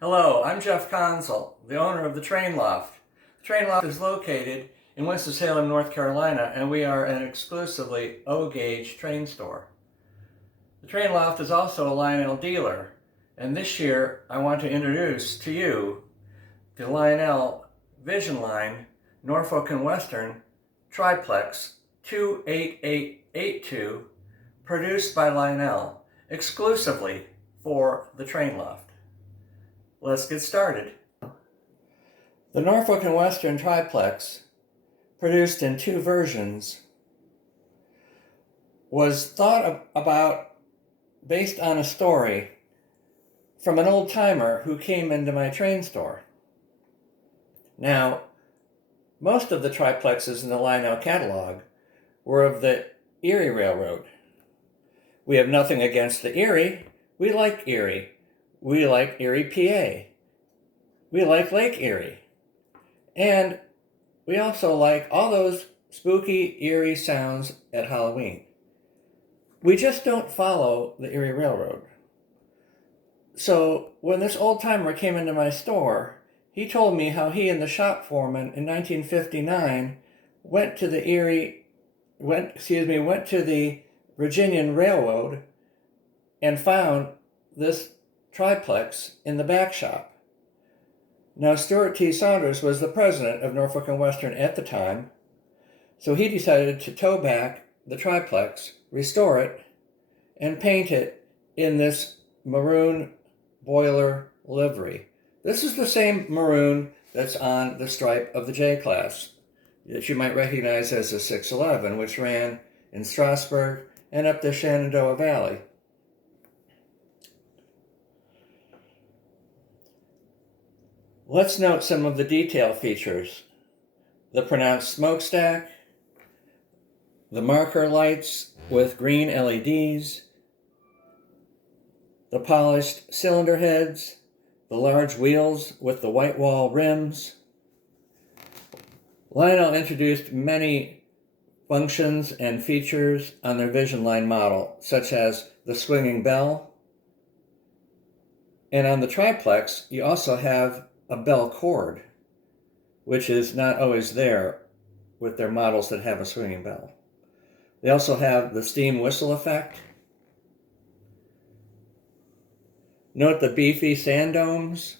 Hello, I'm Jeff Consul, the owner of the Train Loft. The Train Loft is located in Winston-Salem, North Carolina, and we are an exclusively O-gauge train store. The Train Loft is also a Lionel dealer, and this year I want to introduce to you the Lionel Vision Line Norfolk and Western Triplex 28882, produced by Lionel exclusively for the Train Loft. Let's get started. The Norfolk and Western Triplex, produced in two versions, was thought about based on a story from an old timer who came into my train store. Now, most of the triplexes in the Lionel catalog were of the Erie Railroad. We have nothing against the Erie. We like Erie. We like Erie, PA. We like Lake Erie. And we also like all those spooky, eerie sounds at Halloween. We just don't follow the Erie Railroad. So when this old timer came into my store, he told me how he and the shop foreman in 1959 went to the Virginian Railroad and found this triplex in the back shop. Now, Stuart T. Saunders was the president of Norfolk and Western at the time, so he decided to tow back the triplex, restore it, and paint it in this maroon boiler livery. This is the same maroon that's on the stripe of the J-Class that you might recognize as the 611, which ran in Strasburg and up the Shenandoah Valley. Let's note some of the detail features. The pronounced smokestack, the marker lights with green LEDs, the polished cylinder heads, the large wheels with the white wall rims. Lionel introduced many functions and features on their Vision Line model, such as the swinging bell. And on the triplex, you also have a bell cord, which is not always there with their models that have a swinging bell. They also have the steam whistle effect. Note the beefy sand domes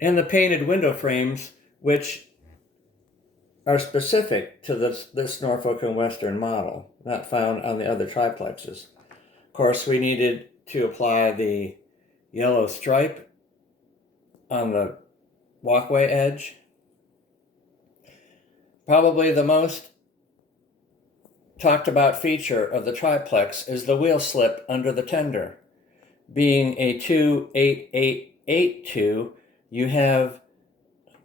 and the painted window frames, which are specific to this Norfolk and Western model, not found on the other triplexes. Of course, we needed to apply the yellow stripe on the walkway edge. Probably the most talked about feature of the triplex is the wheel slip under the tender. Being a 28882, you have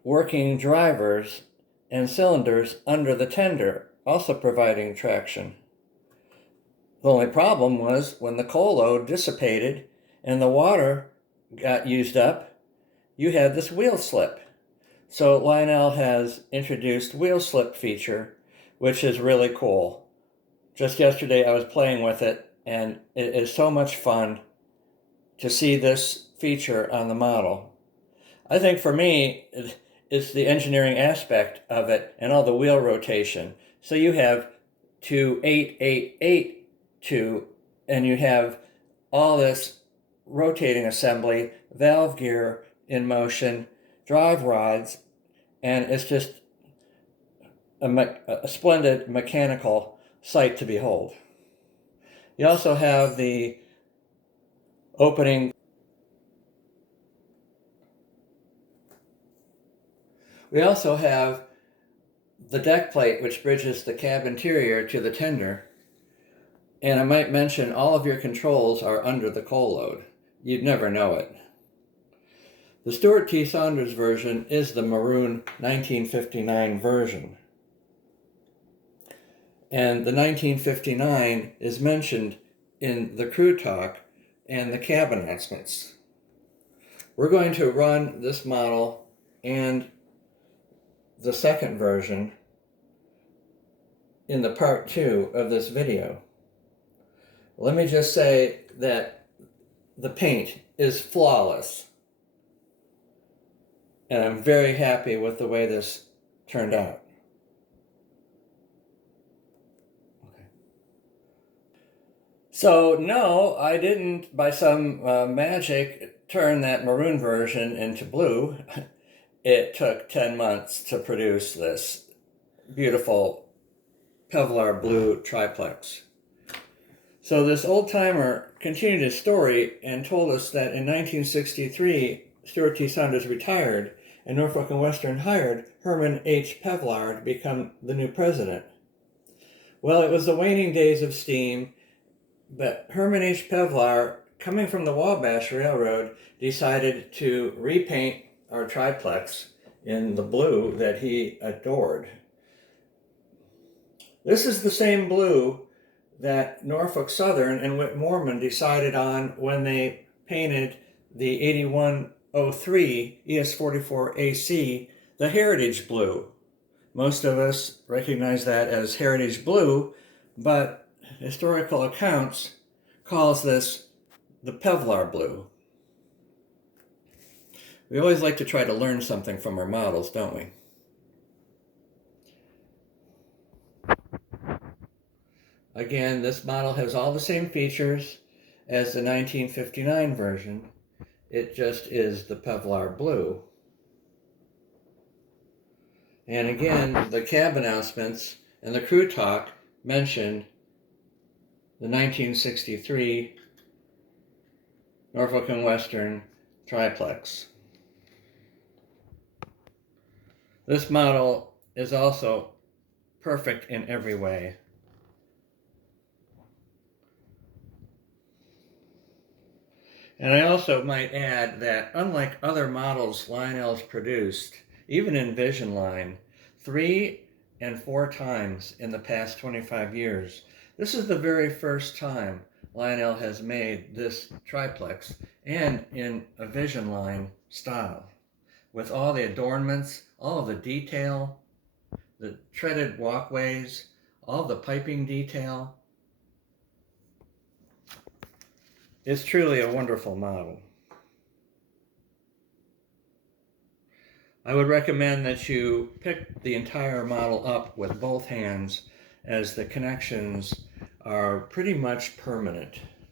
working drivers and cylinders under the tender, also providing traction. The only problem was when the coal load dissipated and the water got used up, you had this wheel slip. So Lionel has introduced wheel slip feature, which is really cool. Just yesterday I was playing with it, and it is so much fun to see this feature on the model. I think for me, it's the engineering aspect of it and all the wheel rotation. So you have 28882, and you have all this rotating assembly, valve gear in motion, drive rods, and it's just a splendid mechanical sight to behold. You also have the opening. We also have the deck plate, which bridges the cab interior to the tender. And I might mention all of your controls are under the coal load. You'd never know it. The Stuart T. Saunders version is the Maroon 1959 version. And the 1959 is mentioned in the crew talk and the cab announcements. We're going to run this model and the second version in the part 2 of this video. Let me just say that the paint is flawless. And I'm very happy with the way this turned out. Okay. So no, I didn't by some magic turn that maroon version into blue. It took 10 months to produce this beautiful Pevar Blue Triplex. So this old timer continued his story and told us that in 1963, Stuart T. Saunders retired and Norfolk and Western hired Herman H. Pevar to become the new president. Well, it was the waning days of steam, but Herman H. Pevar, coming from the Wabash Railroad, decided to repaint our triplex in the blue that he adored. This is the same blue that Norfolk Southern and Whit Mormon decided on when they painted the 8103 ES44AC, the Heritage Blue. Most of us recognize that as Heritage Blue, but historical accounts calls this the Pevar Blue. We always like to try to learn something from our models, don't we? Again, this model has all the same features as the 1959 version. It just is the Pevar Blue. And again, the cab announcements and the crew talk mention the 1963 Norfolk and Western Triplex. This model is also perfect in every way. And I also might add that unlike other models Lionel's produced, even in Vision Line, 3 and 4 times in the past 25 years, this is the very first time Lionel has made this triplex, and in a Vision Line style, with all the adornments, all of the detail, the treaded walkways, all the piping detail. It's truly a wonderful model. I would recommend that you pick the entire model up with both hands, as the connections are pretty much permanent.